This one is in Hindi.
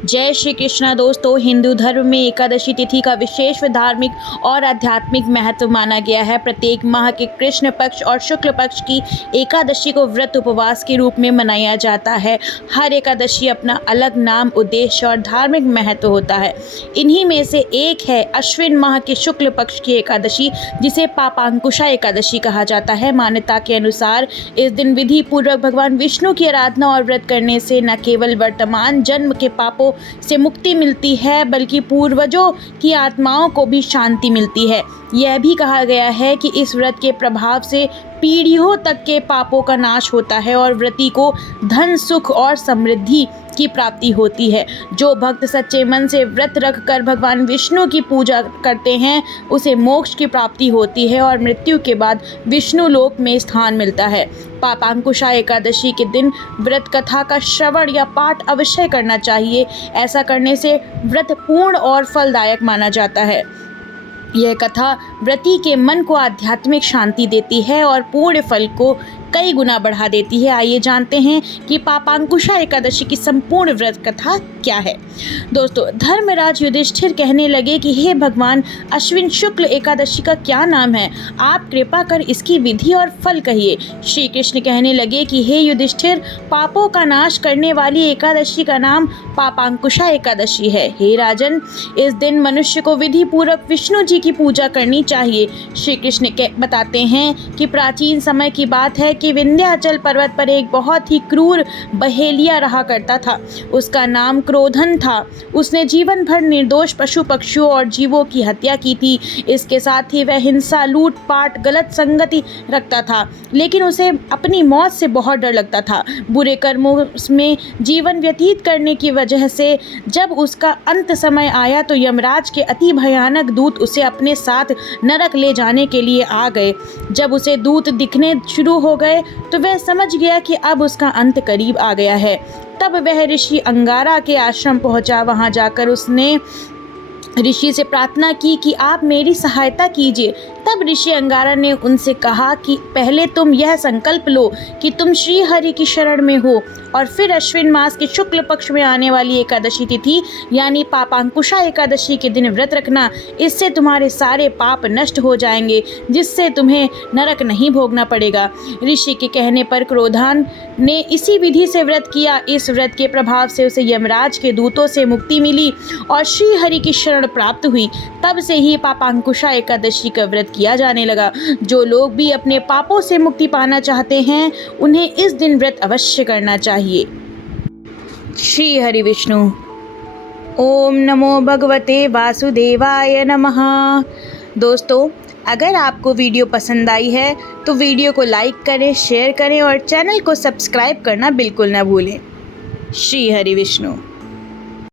जय श्री कृष्णा। दोस्तों, हिंदू धर्म में एकादशी तिथि का विशेष धार्मिक और आध्यात्मिक महत्व माना गया है। प्रत्येक माह के कृष्ण पक्ष और शुक्ल पक्ष की एकादशी को व्रत उपवास के रूप में मनाया जाता है। हर एकादशी अपना अलग नाम, उद्देश्य और धार्मिक महत्व होता है। इन्हीं में से एक है अश्विन माह के शुक्ल पक्ष की एकादशी, जिसे पापांकुशा एकादशी कहा जाता है। मान्यता के अनुसार इस दिन विधि पूर्वक भगवान विष्णु की आराधना और व्रत करने से न केवल वर्तमान जन्म के पापों से मुक्ति मिलती है, बल्कि पूर्वजों की आत्माओं को भी शांति मिलती है। यह भी कहा गया है कि इस व्रत के प्रभाव से पीढ़ियों तक के पापों का नाश होता है और व्रती को धन, सुख और समृद्धि की प्राप्ति होती है। जो भक्त सच्चे मन से व्रत रख कर भगवान विष्णु की पूजा करते हैं, उसे मोक्ष की प्राप्ति होती है और मृत्यु के बाद विष्णु लोक में स्थान मिलता है। पापांकुशा एकादशी के दिन व्रत कथा का श्रवण या पाठ अवश्य करना चाहिए। ऐसा करने से व्रत पूर्ण और फलदायक माना जाता है। यह कथा व्रती के मन को आध्यात्मिक शांति देती है और पूर्ण फल को कई गुना बढ़ा देती है। आइए जानते हैं कि पापांकुशा एकादशी की संपूर्ण व्रत कथा क्या है। दोस्तों, धर्मराज युधिष्ठिर कहने लगे कि हे भगवान, अश्विन शुक्ल एकादशी का क्या नाम है? आप कृपा कर इसकी विधि और फल कहिए। श्री कृष्ण कहने लगे कि हे युधिष्ठिर, पापों का नाश करने वाली एकादशी का नाम पापांकुशा एकादशी है। हे राजन, इस दिन मनुष्य को विधि पूर्वक विष्णु जी की पूजा करनी चाहिए। श्री कृष्ण बताते हैं कि प्राचीन समय की बात है कि विंध्याचल पर्वत पर एक बहुत ही क्रूर बहेलिया रहा करता था। उसका नाम क्रोधन था। उसने जीवन भर निर्दोष पशु पक्षियों और जीवों की हत्या की थी। इसके साथ ही वह हिंसा, लूटपाट, गलत संगति रखता था, लेकिन उसे अपनी मौत से बहुत डर लगता था। बुरे कर्मों में जीवन व्यतीत करने की वजह से जब उसका अंत समय आया तो यमराज के अति भयानक दूत उसे अपने साथ नरक ले जाने के लिए आ गए। जब उसे दूत दिखने शुरू हो गए तो वह समझ गया कि अब उसका अंत करीब आ गया है। तब वह ऋषि अंगारा के आश्रम पहुंचा। वहां जाकर उसने ऋषि से प्रार्थना की कि आप मेरी सहायता कीजिए। तब ऋषि अंगारा ने उनसे कहा कि पहले तुम यह संकल्प लो कि तुम श्री हरि की शरण में हो और फिर अश्विन मास के शुक्ल पक्ष में आने वाली एकादशी तिथि यानी पापांकुशा एकादशी के दिन व्रत रखना। इससे तुम्हारे सारे पाप नष्ट हो जाएंगे, जिससे तुम्हें नरक नहीं भोगना पड़ेगा। ऋषि के कहने पर क्रोधान ने इसी विधि से व्रत किया। इस व्रत के प्रभाव से उसे यमराज के दूतों से मुक्ति मिली और श्री हरि की शरण प्राप्त हुई। तब से ही पापांकुशा एकादशी का व्रत किया जाने लगा। जो लोग भी अपने पापों से मुक्ति पाना चाहते हैं, उन्हें इस दिन व्रत अवश्य करना चाहिए। श्री हरि विष्णु। ओम नमो भगवते वासुदेवाय नमः। दोस्तों, अगर आपको वीडियो पसंद आई है तो वीडियो को लाइक करें, शेयर करें और चैनल को सब्सक्राइब करना बिल्कुल न भूलें। श्री हरि विष्णु।